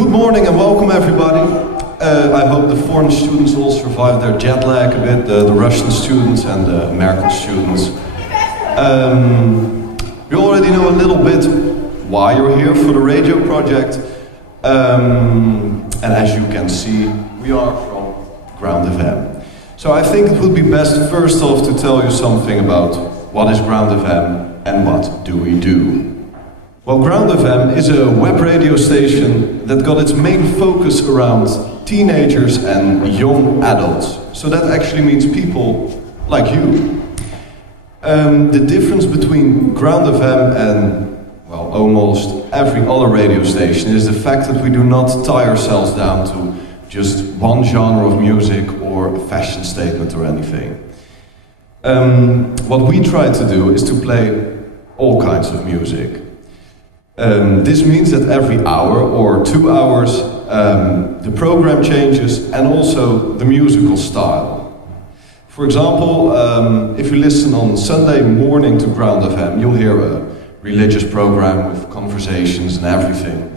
Good morning and welcome everybody. I hope the foreign students all survived their jet lag a bit, the Russian students and the American students. You already know a little bit why you're here for the radio project. And as you can see, we are from Ground FM. So I think it would be best first off to tell you something about what is Ground FM and what do we do. Well, Ground FM is a web radio station that got its main focus around teenagers and young adults. So that actually means people like you. The difference between Ground FM and, well, almost every other radio station is the fact that we do not tie ourselves down to just one genre of music or a fashion statement or anything. What we try to do is to play all kinds of music. This means that every hour or 2 hours the program changes and also the musical style. For example, if you listen on Sunday morning to Ground FM, you'll hear a religious program with conversations and everything.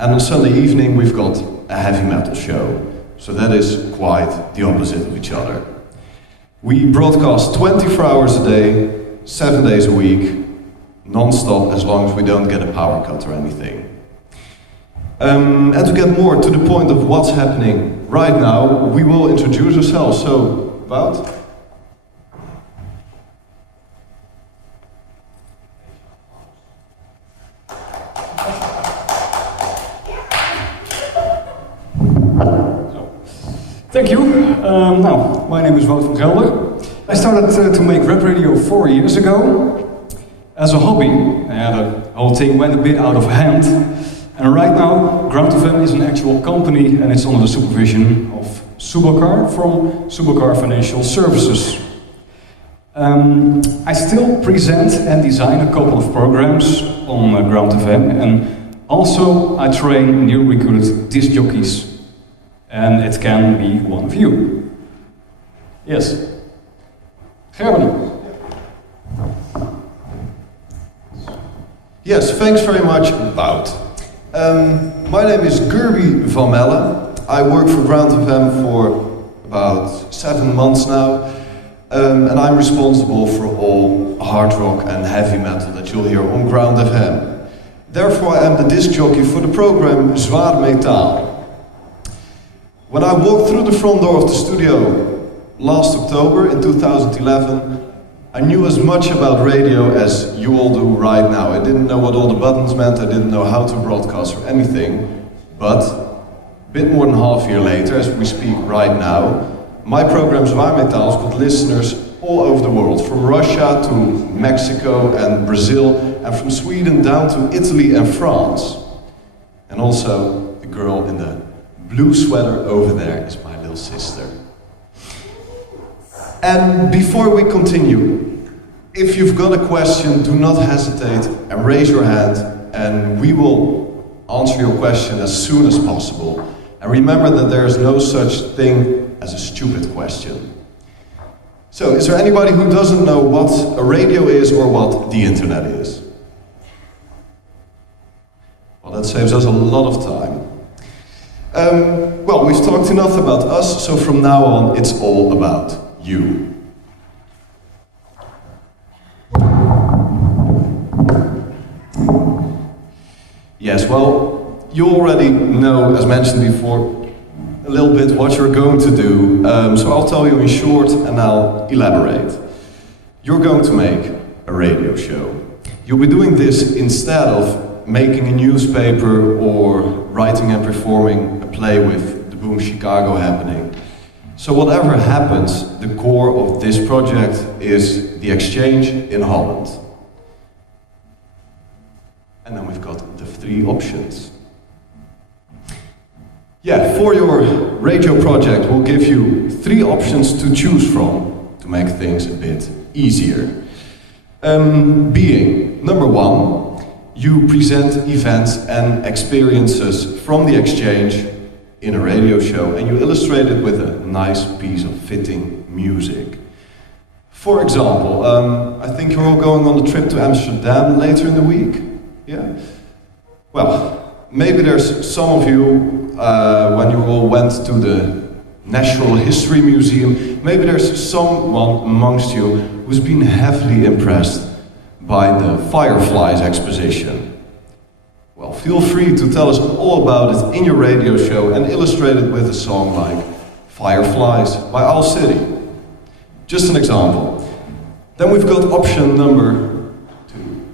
And on Sunday evening we've got a heavy metal show. So that is quite the opposite of each other. We broadcast 24 hours a day, 7 days a week, non-stop, as long as we don't get a power cut or anything. And to get more to the point of what's happening right now, we will introduce ourselves. So, Wout? Thank you. Now, my name is Wout van Gelder. I started to make rap radio 4 years ago. As a hobby, the whole thing went a bit out of hand, and right now Ground FM is an actual company and it's under the supervision of Subakar from Subakar Financial Services. I still present and design a couple of programs on Ground FM, and also I train new recruited disc jockeys, and it can be one of you. Yes. Gerben. Yes, thanks very much, Wout. My name is Kirby van Melle. I work for Ground FM for about 7 months now, and I'm responsible for all hard rock and heavy metal that you'll hear on Ground FM. Therefore, I am the disc jockey for the program Zwaar Metaal. When I walked through the front door of the studio last October in 2011, I knew as much about radio as you all do right now. I didn't know what all the buttons meant, I didn't know how to broadcast or anything, but a bit more than half a year later, as we speak right now, my program Zwaar Metaal's got listeners all over the world, from Russia to Mexico and Brazil, and from Sweden down to Italy and France. And also, the girl in the blue sweater over there is my little sister. And before we continue, if you've got a question, do not hesitate and raise your hand, and we will answer your question as soon as possible. And remember that there is no such thing as a stupid question. So, is there anybody who doesn't know what a radio is or what the internet is? Well, that saves us a lot of time. Well, we've talked enough about us, so from now on it's all about you. Yes, well, you already know, as mentioned before, a little bit what you're going to do, so I'll tell you in short and I'll elaborate. You're going to make a radio show. You'll be doing this instead of making a newspaper or writing and performing a play with the Boom Chicago happening. So whatever happens, the core of this project is the exchange in Holland. And then we've got the 3 options. Yeah, for your radio project, we'll give you 3 options to choose from to make things a bit easier. Being, number 1, you present events and experiences from the exchange in a radio show, and you illustrate it with a nice piece of fitting music. For example, I think you're all going on a trip to Amsterdam later in the week. Yeah? Well, maybe there's some of you, when you all went to the Natural History Museum, maybe there's someone amongst you who's been heavily impressed by the Fireflies exposition. Well, feel free to tell us all about it in your radio show and illustrate it with a song like Fireflies by Owl City. Just an example. Then we've got option number 2.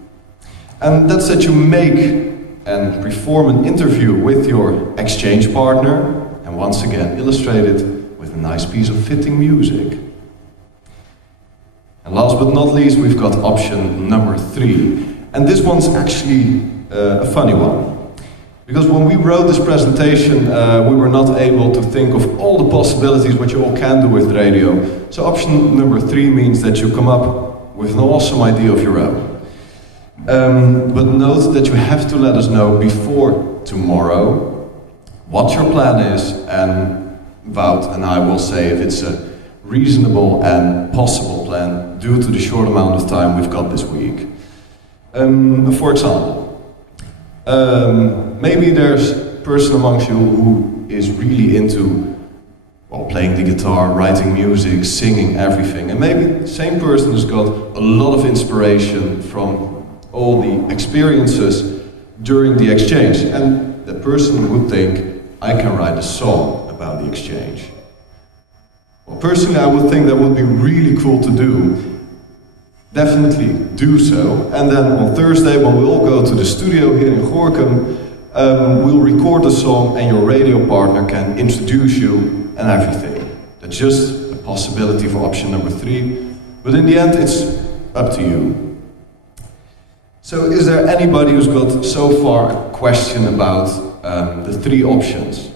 And that's that you make and perform an interview with your exchange partner, and once again illustrate it with a nice piece of fitting music. And last but not least, we've got option number 3. And this one's actually a funny one. Because when we wrote this presentation, we were not able to think of all the possibilities what you all can do with radio. So option number 3 means that you come up with an awesome idea of your own. But note that you have to let us know before tomorrow what your plan is, and Wout and I will say if it's a reasonable and possible plan due to the short amount of time we've got this week. For example, maybe there's a person amongst you who is really into, well, playing the guitar, writing music, singing, everything. And maybe the same person has got a lot of inspiration from all the experiences during the exchange. And that person would think, I can write a song about the exchange. Well, personally, I would think that would be really cool to do. Definitely do so. And then on Thursday, when we all go to the studio here in Gorinchem, we'll record the song and your radio partner can introduce you and everything. That's just a possibility for option number 3. But in the end, it's up to you. So is there anybody who's got so far a question about the 3 options?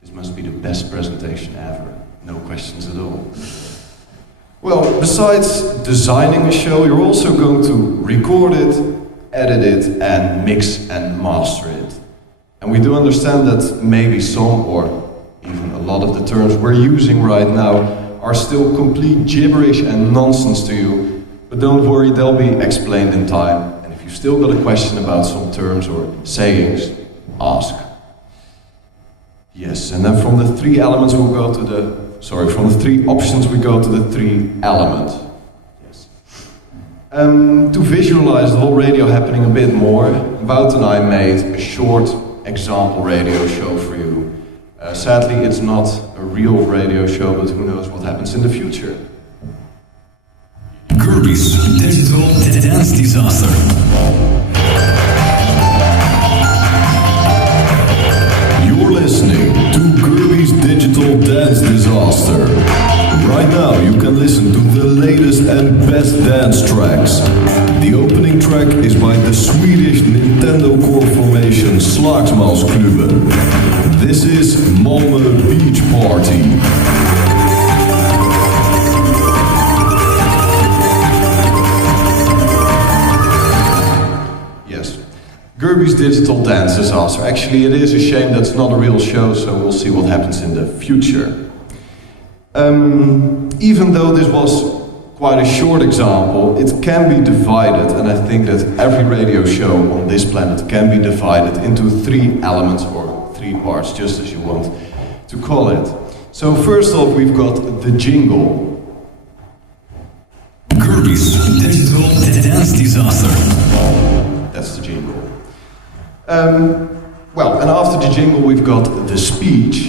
This must be the best presentation ever. No questions at all. Well, besides designing a show, you're also going to record it, edit it, and mix and master it. And we do understand that maybe some, or even a lot of the terms we're using right now, are still complete gibberish and nonsense to you. But don't worry, they'll be explained in time. And if you've still got a question about some terms or sayings, ask. Yes, and then from the 3 elements we'll go to from the 3 options we go to the 3 elements. Yes. To visualize the whole radio happening a bit more, Wout and I made a short example radio show for you. Sadly, it's not a real radio show, but who knows what happens in the future. Kirbys Digital Dance Disaster. You're listening to Kirbys Digital Dance Disaster. Right now you can listen to the latest and best dance tracks. The opening track is by the Swedish Nintendo core formation Slagsmålsklubben. This is Malmö Beach Party. Kirbys Digital Dance Disaster. Actually, it is a shame that's not a real show, so we'll see what happens in the future. Even though this was quite a short example, it can be divided, and I think that every radio show on this planet can be divided into 3 elements or 3 parts, just as you want to call it. So first off, we've got the jingle. Kirbys Digital Dance Disaster. That's the jingle. Well, and after the jingle we've got the speech.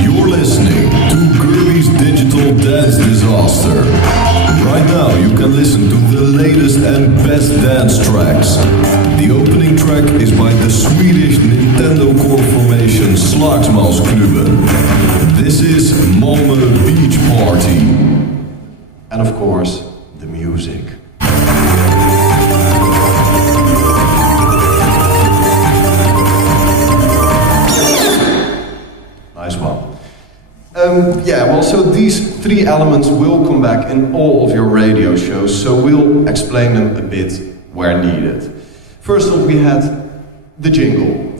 You're listening to Kirbys Digital Dance Disaster. Right now you can listen to the latest and best dance tracks. The opening track is by the Swedish Nintendo core formation Slagsmålsklubben. This is Malmö Beach Party. And of course, the music. Nice one. So these 3 elements will come back in all of your radio shows, so we'll explain them a bit where needed. First off, we had the jingle.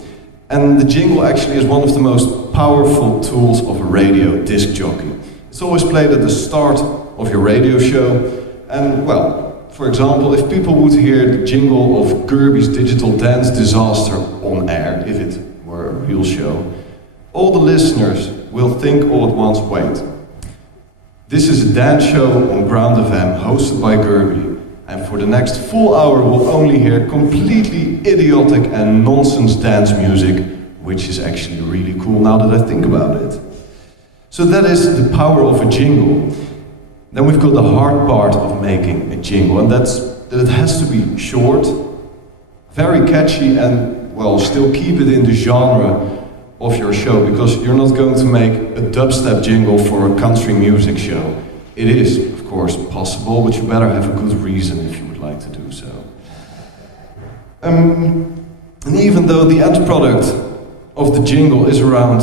And the jingle actually is one of the most powerful tools of a radio disc jockey. It's always played at the start of your radio show, and well, for example, if people would hear the jingle of Kirbys' Digital Dance Disaster on air, if it were a real show, all the listeners will think all at once, wait, this is a dance show on Ground FM hosted by Kirby, and for the next full hour we'll only hear completely idiotic and nonsense dance music, which is actually really cool now that I think about it. So that is the power of a jingle. Then we've got the hard part of making a jingle, and that's that it has to be short, very catchy, and, well, still keep it in the genre of your show, because you're not going to make a dubstep jingle for a country music show. It is, of course, possible, but you better have a good reason if you would like to do so. And even though the end product of the jingle is around,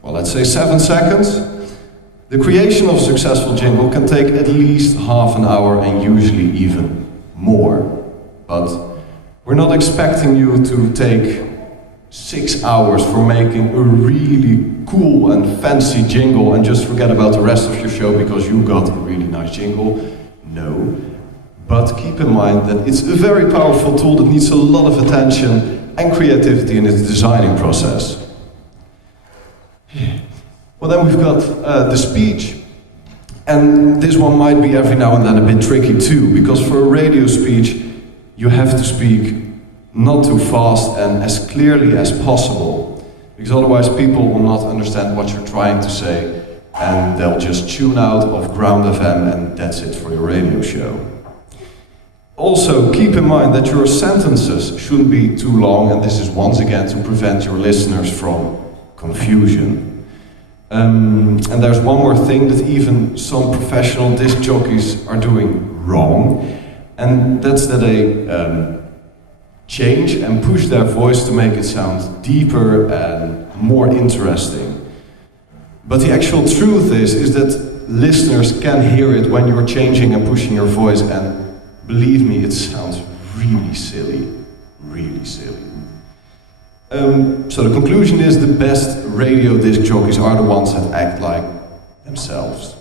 well, let's say 7 seconds, the creation of a successful jingle can take at least half an hour and usually even more. But we're not expecting you to take 6 hours for making a really cool and fancy jingle and just forget about the rest of your show because you got a really nice jingle. No. But keep in mind that it's a very powerful tool that needs a lot of attention and creativity in its designing process. Well, then we've got the speech, and this one might be every now and then a bit tricky too, because for a radio speech you have to speak not too fast and as clearly as possible, because otherwise people will not understand what you're trying to say and they'll just tune out of Ground FM and that's it for your radio show. Also, keep in mind that your sentences shouldn't be too long, and this is once again to prevent your listeners from confusion. And there's one more thing that even some professional disc jockeys are doing wrong, and that's that they change and push their voice to make it sound deeper and more interesting. But the actual truth is that listeners can hear it when you're changing and pushing your voice, and believe me, it sounds really silly, really silly. So the conclusion is the best radio disc jockeys are the ones that act like themselves.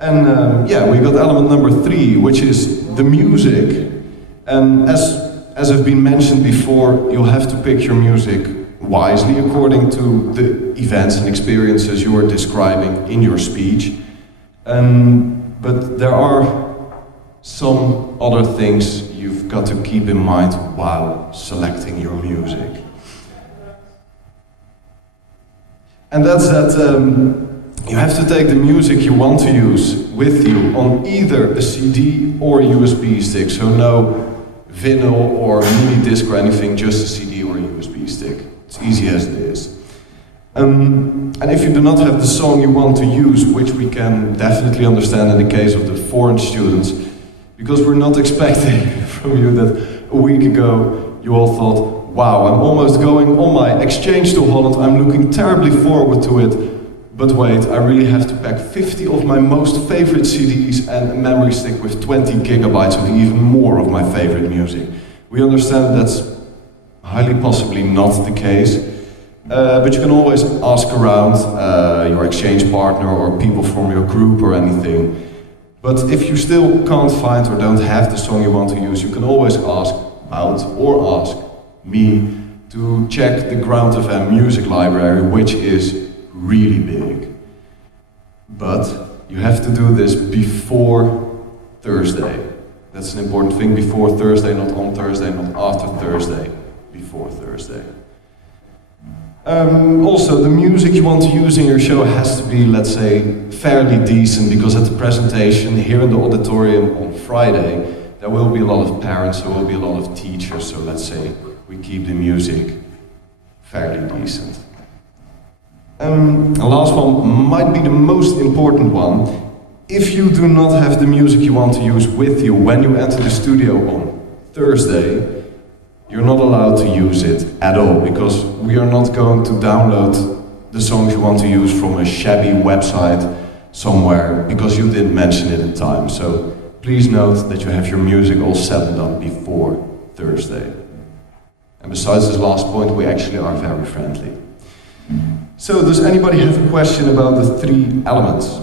And yeah, we got element number 3, which is the music. And as have been mentioned before, you'll have to pick your music wisely according to the events and experiences you are describing in your speech. But there are some other things you've got to keep in mind while selecting your music. And that's that you have to take the music you want to use with you on either a CD or a USB stick, so no vinyl or mini disc or anything, just a CD or a USB stick. It's easy as it is. And if you do not have the song you want to use, which we can definitely understand in the case of the foreign students, because we're not expecting from you that a week ago you all thought, wow, I'm almost going on my exchange to Holland, I'm looking terribly forward to it, but wait, I really have to pack 50 of my most favorite CDs and a memory stick with 20 gigabytes of even more of my favorite music. We understand that's highly possibly not the case, but you can always ask around your exchange partner or people from your group or anything. But if you still can't find or don't have the song you want to use, you can always ask about or ask me to check the Ground FM music library, which is really big. But you have to do this before Thursday. That's an important thing, before Thursday, not on Thursday, not after Thursday, before Thursday. Also, the music you want to use in your show has to be, let's say, fairly decent, because at the presentation here in the auditorium on Friday, there will be a lot of parents, there will be a lot of teachers, so let's say we keep the music fairly decent. The last one might be the most important one. If you do not have the music you want to use with you when you enter the studio on Thursday, you're not allowed to use it at all, because we are not going to download the songs you want to use from a shabby website somewhere because you didn't mention it in time. So please note that you have your music all set and done before Thursday. And besides this last point, we actually are very friendly. So does anybody have a question about the 3 elements?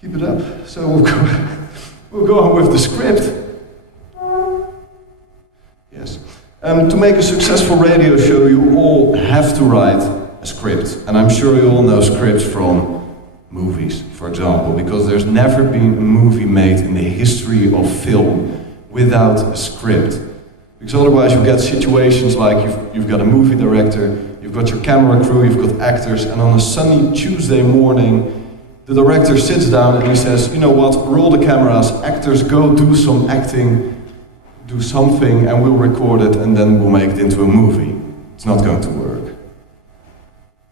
Keep it up. So we'll go on with the script. Yes. To make a successful radio show, you all have to write a script. And I'm sure you all know scripts from movies, for example, because there's never been a movie made in the history of film without a script. Because otherwise you get situations like you've got a movie director, you've got your camera crew, you've got actors, and on a sunny Tuesday morning, the director sits down and he says, you know what, roll the cameras, actors go do some acting, do something, and we'll record it, and then we'll make it into a movie. It's not going to work.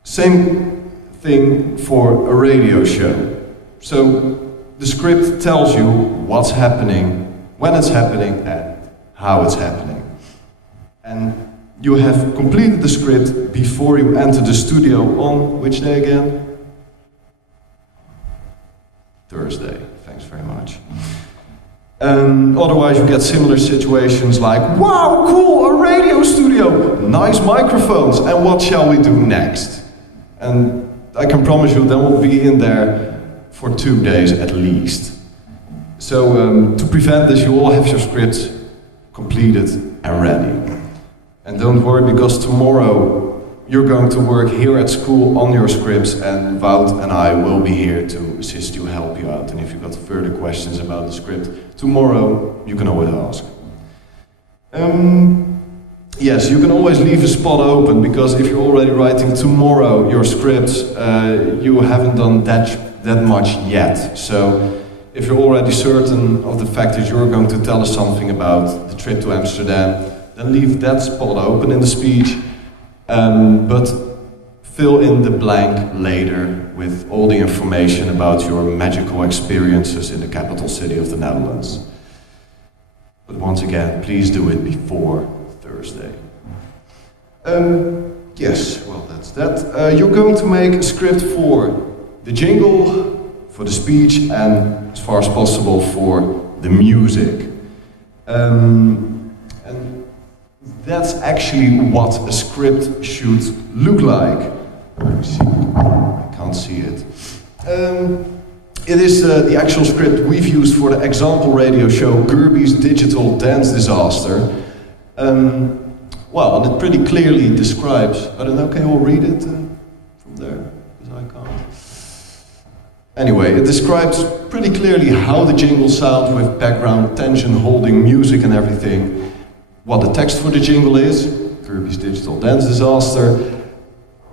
Same thing for a radio show. So the script tells you what's happening, when it's happening, and how it's happening. And you have completed the script before you enter the studio on which day again? Thursday. Thanks very much. Otherwise you get similar situations like, wow, cool, a radio studio, nice microphones, and what shall we do next? And I can promise you then we'll be in there for 2 days at least. So to prevent this, you all have your scripts completed and ready. And don't worry, because tomorrow you're going to work here at school on your scripts, and Wout and I will be here to assist you, help you out. And if you've got further questions about the script, tomorrow you can always ask. Yes, you can always leave a spot open, because if you're already writing tomorrow your scripts, you haven't done that much yet. So if you're already certain of the fact that you're going to tell us something about the trip to Amsterdam, then leave that spot open in the speech, but fill in the blank later with all the information about your magical experiences in the capital city of the Netherlands. But once again, please do it before Thursday. Yes, well that's that. You're going to make a script for the jingle, for the speech, and as far as possible for the music. And that's actually what a script should look like. Let me see. I can't see it. It is the actual script we've used for the example radio show Kirbys Digital Dance Disaster. Well, and it pretty clearly describes, I don't know, can you all read it from there? Because I can't. Anyway, it describes pretty clearly how the jingle sounds with background tension holding music and everything. What the text for the jingle is, Kirbys Digital Dance Disaster,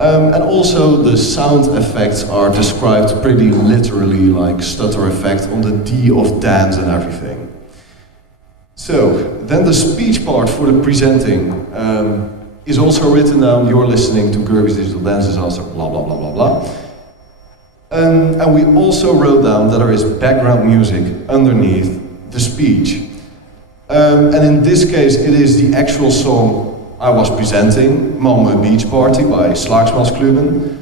and also the sound effects are described pretty literally, like stutter effect on the D of dance and everything. So, then the speech part for the presenting is also written down. You're listening to Kirbys Digital Dance Disaster, blah blah blah blah blah. And we also wrote down that there is background music underneath the speech. And in this case, it is the actual song I was presenting, Malmö Beach Party by Slagsmansklubben.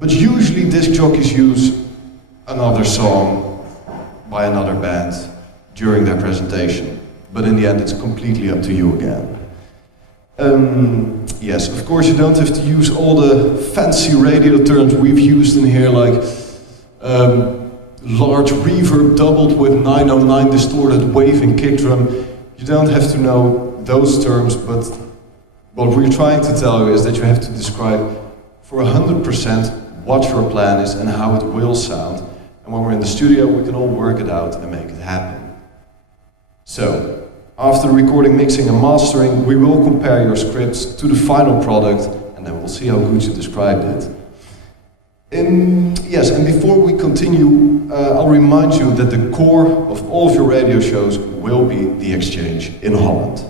But usually disc jockeys use another song by another band during their presentation. But in the end, it's completely up to you again. Yes, of course, you don't have to use all the fancy radio terms we've used in here, like large reverb doubled with 909 distorted waving kick drum. You don't have to know those terms, but what we're trying to tell you is that you have to describe for 100% what your plan is and how it will sound. And when we're in the studio, we can all work it out and make it happen. So, after recording, mixing and mastering, we will compare your scripts to the final product, and then we'll see how good you described it. Yes, and before we continue, I'll remind you that the core of all of your radio shows will be the exchange in Holland.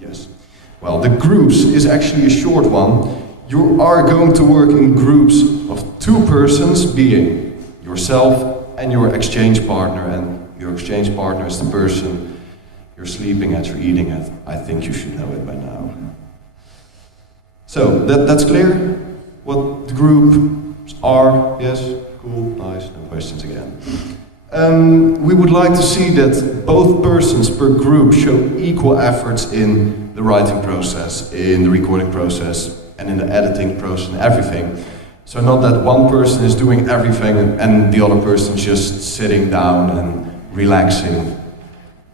Yes. Well, the groups is actually a short one. You are going to work in groups of 2 persons, being yourself and your exchange partner, and your exchange partner is the person you're sleeping at, you're eating at. I think you should know it by now. So, that's clear? What the groups are? Yes? Cool, nice, no questions again. We would like to see that both persons per group show equal efforts in the writing process, in the recording process, and in the editing process and everything. So not that one person is doing everything and the other person is just sitting down and relaxing.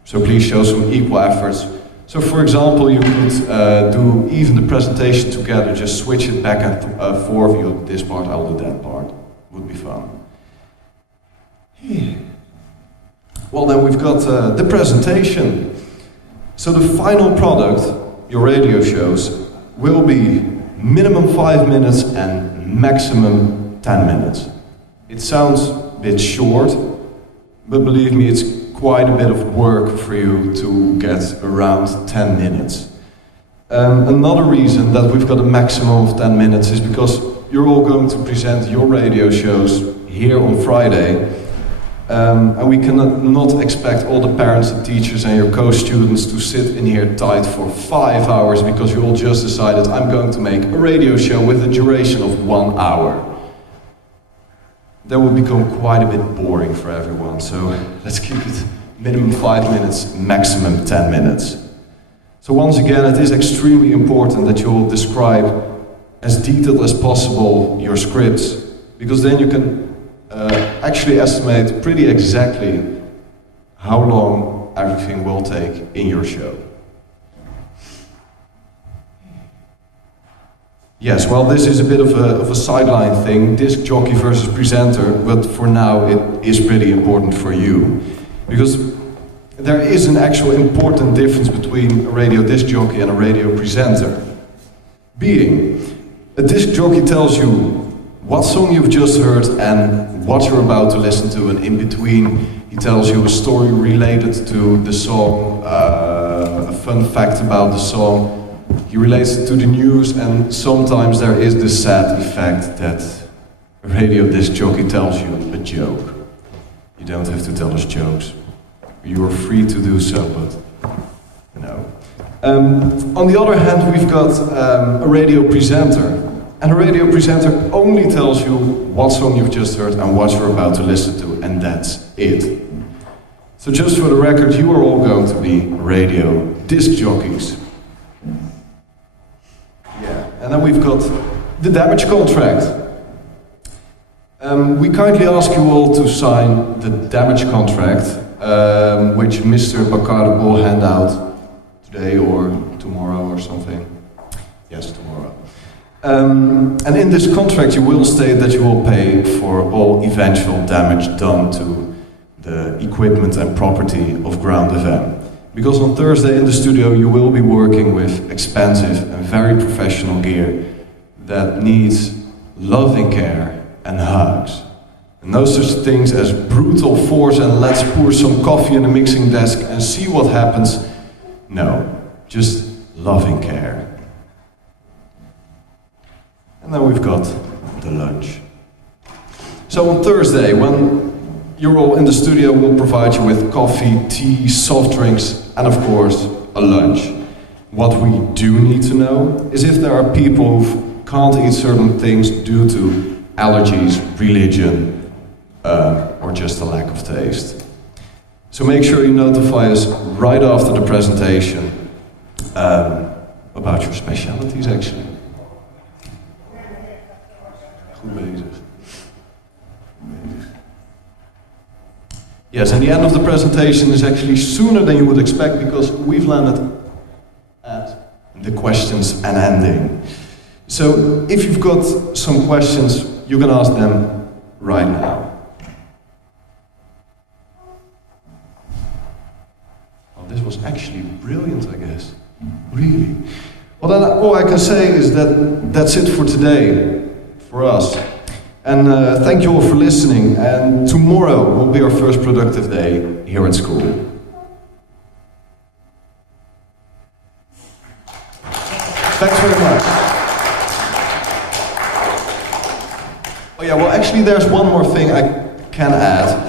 So please show some equal efforts. So for example, you could do even the presentation together, just switch it back and four of you, this part, I'll do that part. Would be fun. Well, then we've got the presentation. So the final product, your radio shows, will be minimum 5 minutes and maximum 10 minutes. It sounds a bit short, but believe me, it's quite a bit of work for you to get around 10 minutes. Another reason that we've got a maximum of 10 minutes is because you're all going to present your radio shows here on Friday, and we cannot not expect all the parents and teachers and your co-students to sit in here tight for 5 hours because you all just decided I'm going to make a radio show with a duration of 1 hour. That will become quite a bit boring for everyone, so let's keep it minimum 5 minutes, maximum 10 minutes. So once again, it is extremely important that you all describe as detailed as possible your scripts, because then you can actually estimate pretty exactly how long everything will take in your show. Yes, well, this is a bit of a sideline thing, disc jockey versus presenter, but for now it is pretty important for you. Because there is an actual important difference between a radio disc jockey and a radio presenter. Being, a disc jockey tells you what song you've just heard and what you're about to listen to, and in between he tells you a story related to the song, a fun fact about the song. He relates it to the news, and sometimes there is the sad effect that a radio disc jockey tells you a joke. You don't have to tell us jokes. You are free to do so, but no. On the other hand, we've got a radio presenter. And a radio presenter only tells you what song you've just heard and what you're about to listen to, and that's it. So just for the record, you are all going to be radio disc jockeys. And then we've got the damage contract. We kindly ask you all to sign the damage contract, which Mr. Bakar will hand out today or tomorrow or something. Yes, tomorrow. And in this contract you will state that you will pay for all eventual damage done to the equipment and property of Ground FM. Because on Thursday in the studio you will be working with expensive and very professional gear that needs loving care and hugs. And no such things as brutal force and let's pour some coffee in the mixing desk and see what happens. No, just loving care. And then we've got the lunch. So on Thursday, when you're all in the studio, we'll provide you with coffee, tea, soft drinks, and of course, a lunch. What we do need to know is if there are people who can't eat certain things due to allergies, religion, or just a lack of taste. So make sure you notify us right after the presentation about your specialties actually. Goed bezig. Yes, and the end of the presentation is actually sooner than you would expect because we've landed at the questions and ending. So if you've got some questions, you can ask them right now. Well, this was actually brilliant, I guess. Really. Well, then all I can say is that that's it for today, for us. And thank you all for listening, and tomorrow will be our first productive day here at school. Thanks very much. Oh yeah, well actually there's one more thing I can add.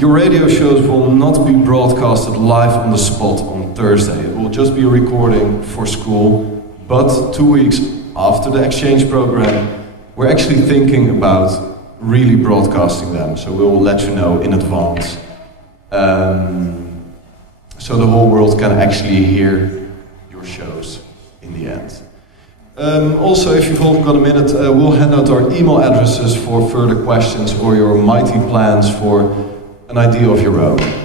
Your radio shows will not be broadcasted live on the spot on Thursday. It will just be a recording for school, but 2 weeks after the exchange program, we're actually thinking about really broadcasting them, so we will let you know in advance. So the whole world can actually hear your shows in the end. Also, if you've all got a minute, we'll hand out our email addresses for further questions or your mighty plans for an idea of your own.